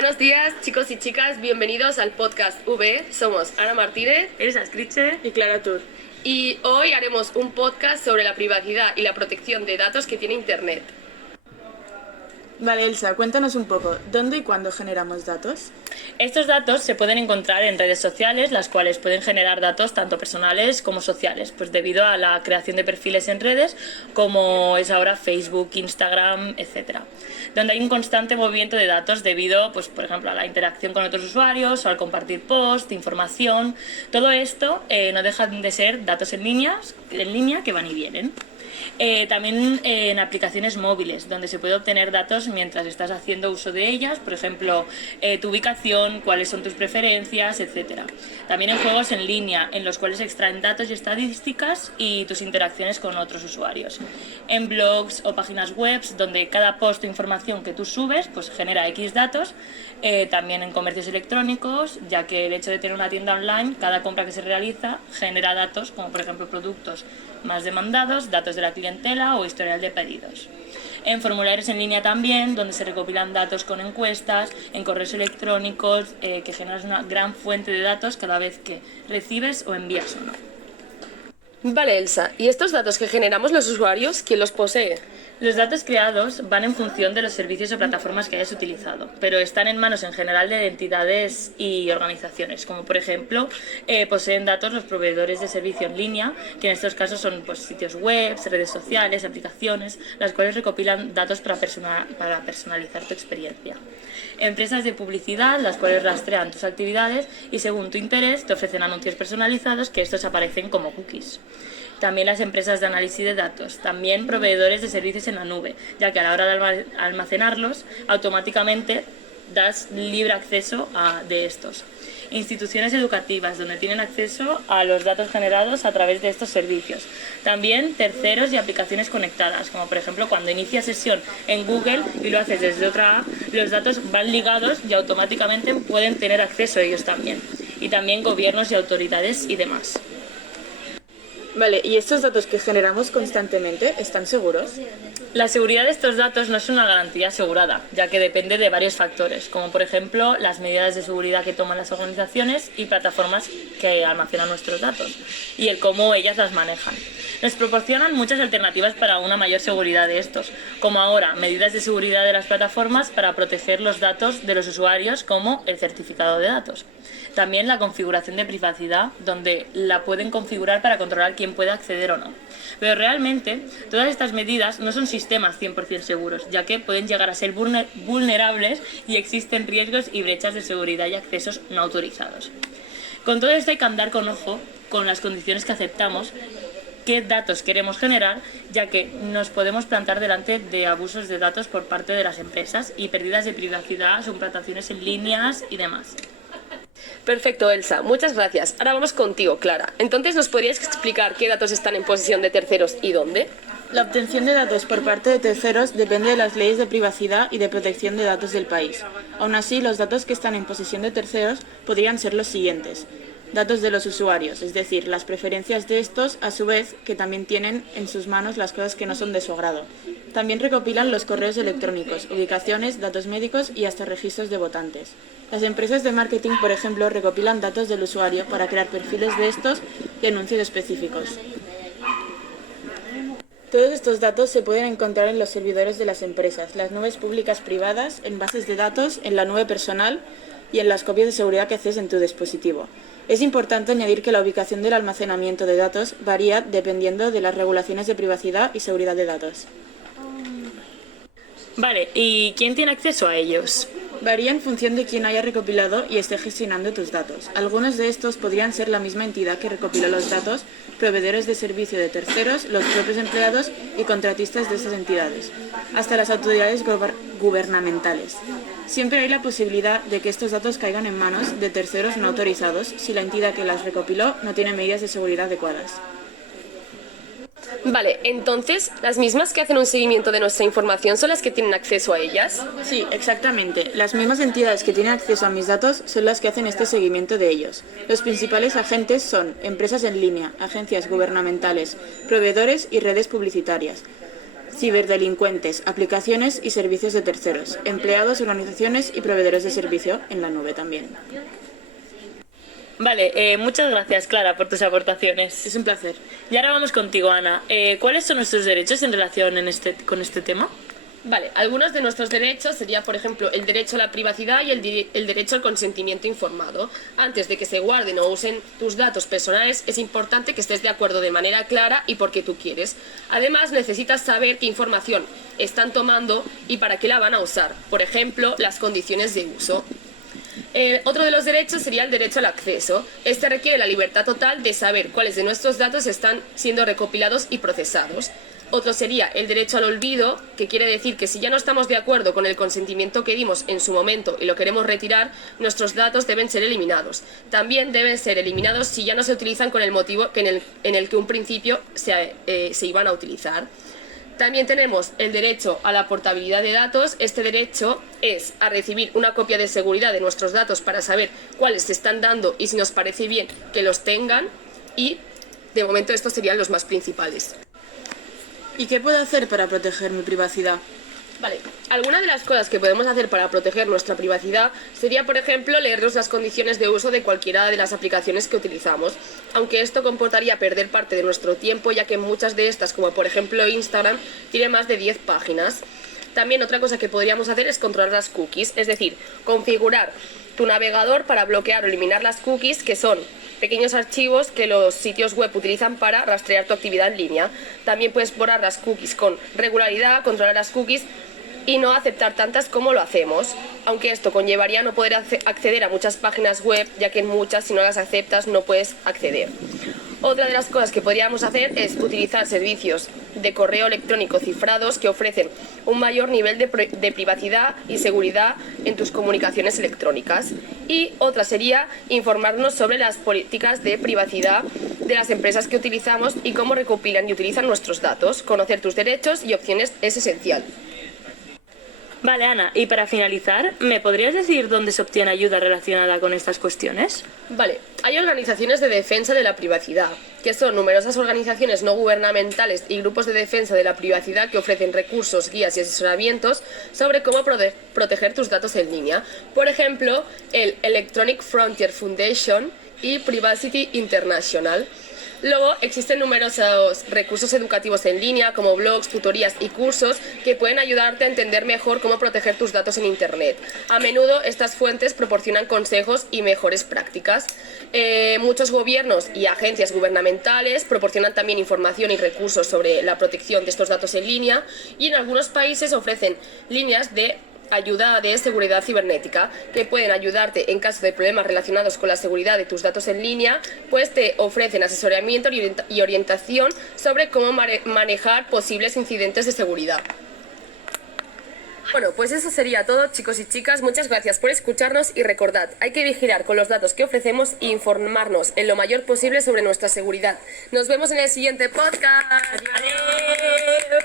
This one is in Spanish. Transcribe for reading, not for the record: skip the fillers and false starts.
Buenos días, chicos y chicas, bienvenidos al podcast V. Somos Ana Martínez, Elsa Scriche y Clara Tur. Y hoy haremos un podcast sobre la privacidad y la protección de datos que tiene Internet. Vale, Elsa, cuéntanos un poco, ¿dónde y cuándo generamos datos? Estos datos se pueden encontrar en redes sociales, las cuales pueden generar datos tanto personales como sociales, pues debido a la creación de perfiles en redes, como es ahora Facebook, Instagram, etcétera, donde hay un constante movimiento de datos debido, pues por ejemplo, a la interacción con otros usuarios o al compartir posts, información. Todo esto no dejan de ser datos en línea que van y vienen. También en aplicaciones móviles, donde se puede obtener datos mientras estás haciendo uso de ellas, por ejemplo, tu ubicación, cuáles son tus preferencias, etc. También en juegos en línea, en los cuales se extraen datos y estadísticas y tus interacciones con otros usuarios. En blogs o páginas web, donde cada post o información que tú subes pues genera X datos. También en comercios electrónicos, ya que el hecho de tener una tienda online, cada compra que se realiza genera datos, como por ejemplo productos más demandados, datos de la clientela o historial de pedidos. En formularios en línea también, donde se recopilan datos con encuestas, en correos electrónicos, que generas una gran fuente de datos cada vez que recibes o envías uno. Vale, Elsa, ¿y estos datos que generamos los usuarios, quién los posee? Los datos creados van en función de los servicios o plataformas que hayas utilizado, pero están en manos en general de entidades y organizaciones, como por ejemplo poseen datos los proveedores de servicio en línea, que en estos casos son pues, sitios web, redes sociales, aplicaciones, las cuales recopilan datos para personalizar tu experiencia. Empresas de publicidad, las cuales rastrean tus actividades y según tu interés te ofrecen anuncios personalizados que estos aparecen como cookies. También las empresas de análisis de datos, también proveedores de servicios en la nube, ya que a la hora de almacenarlos, automáticamente das libre acceso de estos. Instituciones educativas, donde tienen acceso a los datos generados a través de estos servicios. También terceros y aplicaciones conectadas, como por ejemplo cuando inicias sesión en Google y lo haces desde otra app, los datos van ligados y automáticamente pueden tener acceso a ellos también. Y también gobiernos y autoridades y demás. Vale, ¿y estos datos que generamos constantemente están seguros? La seguridad de estos datos no es una garantía asegurada, ya que depende de varios factores, como por ejemplo las medidas de seguridad que toman las organizaciones y plataformas que almacenan nuestros datos, y el cómo ellas las manejan. Nos proporcionan muchas alternativas para una mayor seguridad de estos, como ahora medidas de seguridad de las plataformas para proteger los datos de los usuarios, como el certificado de datos. También la configuración de privacidad, donde la pueden configurar para controlar quién puede acceder o no. Pero realmente, todas estas medidas no son sistemas 100% seguros, ya que pueden llegar a ser vulnerables y existen riesgos y brechas de seguridad y accesos no autorizados. Con todo esto hay que andar con ojo con las condiciones que aceptamos, qué datos queremos generar, ya que nos podemos plantar delante de abusos de datos por parte de las empresas y pérdidas de privacidad, suplantaciones en líneas y demás. Perfecto, Elsa, muchas gracias. Ahora vamos contigo, Clara. Entonces, ¿nos podrías explicar qué datos están en posesión de terceros y dónde? La obtención de datos por parte de terceros depende de las leyes de privacidad y de protección de datos del país. Aún así, los datos que están en posesión de terceros podrían ser los siguientes. Datos de los usuarios, es decir, las preferencias de estos, a su vez, que también tienen en sus manos las cosas que no son de su agrado. También recopilan los correos electrónicos, ubicaciones, datos médicos y hasta registros de votantes. Las empresas de marketing, por ejemplo, recopilan datos del usuario para crear perfiles de estos y anuncios específicos. Todos estos datos se pueden encontrar en los servidores de las empresas, las nubes públicas privadas, en bases de datos, en la nube personal y en las copias de seguridad que haces en tu dispositivo. Es importante añadir que la ubicación del almacenamiento de datos varía dependiendo de las regulaciones de privacidad y seguridad de datos. Vale, ¿y quién tiene acceso a ellos? Varía en función de quién haya recopilado y esté gestionando tus datos. Algunos de estos podrían ser la misma entidad que recopiló los datos, proveedores de servicio de terceros, los propios empleados y contratistas de esas entidades, hasta las autoridades gubernamentales. Siempre hay la posibilidad de que estos datos caigan en manos de terceros no autorizados si la entidad que las recopiló no tiene medidas de seguridad adecuadas. Vale, entonces, ¿las mismas que hacen un seguimiento de nuestra información son las que tienen acceso a ellas? Sí, exactamente. Las mismas entidades que tienen acceso a mis datos son las que hacen este seguimiento de ellos. Los principales agentes son empresas en línea, agencias gubernamentales, proveedores y redes publicitarias. ciberdelincuentes, aplicaciones y servicios de terceros, empleados, organizaciones y proveedores de servicio en la nube también. Vale, muchas gracias, Clara, por tus aportaciones. Es un placer. Y ahora vamos contigo, Ana. ¿Cuáles son nuestros derechos en relación con este tema? Vale, algunos de nuestros derechos sería, por ejemplo, el derecho a la privacidad y el derecho al consentimiento informado. Antes de que se guarden o usen tus datos personales, es importante que estés de acuerdo de manera clara y porque tú quieres. Además, necesitas saber qué información están tomando y para qué la van a usar. Por ejemplo, las condiciones de uso. Otro de los derechos sería el derecho al acceso. Este requiere la libertad total de saber cuáles de nuestros datos están siendo recopilados y procesados. Otro sería el derecho al olvido, que quiere decir que si ya no estamos de acuerdo con el consentimiento que dimos en su momento y lo queremos retirar, nuestros datos deben ser eliminados. También deben ser eliminados si ya no se utilizan con el motivo en el que un principio se iban a utilizar. También tenemos el derecho a la portabilidad de datos. Este derecho es a recibir una copia de seguridad de nuestros datos para saber cuáles se están dando y si nos parece bien que los tengan, y de momento estos serían los más principales. ¿Y qué puedo hacer para proteger mi privacidad? Vale, algunas de las cosas que podemos hacer para proteger nuestra privacidad sería, por ejemplo, leernos las condiciones de uso de cualquiera de las aplicaciones que utilizamos, aunque esto comportaría perder parte de nuestro tiempo, ya que muchas de estas, como por ejemplo Instagram, tiene más de 10 páginas. También otra cosa que podríamos hacer es controlar las cookies, es decir, configurar tu navegador para bloquear o eliminar las cookies, que son pequeños archivos que los sitios web utilizan para rastrear tu actividad en línea. También puedes borrar las cookies con regularidad, controlar las cookies y no aceptar tantas como lo hacemos, aunque esto conllevaría no poder acceder a muchas páginas web, ya que en muchas, si no las aceptas, no puedes acceder. Otra de las cosas que podríamos hacer es utilizar servicios de correo electrónico cifrados que ofrecen un mayor nivel de privacidad y seguridad en tus comunicaciones electrónicas. Y otra sería informarnos sobre las políticas de privacidad de las empresas que utilizamos y cómo recopilan y utilizan nuestros datos. Conocer tus derechos y opciones es esencial. Vale, Ana, y para finalizar, ¿me podrías decir dónde se obtiene ayuda relacionada con estas cuestiones? Vale, hay organizaciones de defensa de la privacidad, que son numerosas organizaciones no gubernamentales y grupos de defensa de la privacidad que ofrecen recursos, guías y asesoramientos sobre cómo proteger tus datos en línea. Por ejemplo, el Electronic Frontier Foundation y Privacy International. Luego existen numerosos recursos educativos en línea, como blogs, tutorías y cursos que pueden ayudarte a entender mejor cómo proteger tus datos en Internet. A menudo estas fuentes proporcionan consejos y mejores prácticas. Muchos gobiernos y agencias gubernamentales proporcionan también información y recursos sobre la protección de estos datos en línea, y en algunos países ofrecen líneas de ayuda de seguridad cibernética que pueden ayudarte en caso de problemas relacionados con la seguridad de tus datos en línea, pues te ofrecen asesoramiento y orientación sobre cómo manejar posibles incidentes de seguridad. Bueno, pues eso sería todo, chicos y chicas. Muchas gracias por escucharnos y recordad, hay que vigilar con los datos que ofrecemos e informarnos en lo mayor posible sobre nuestra seguridad. Nos vemos en el siguiente podcast. ¡Adiós!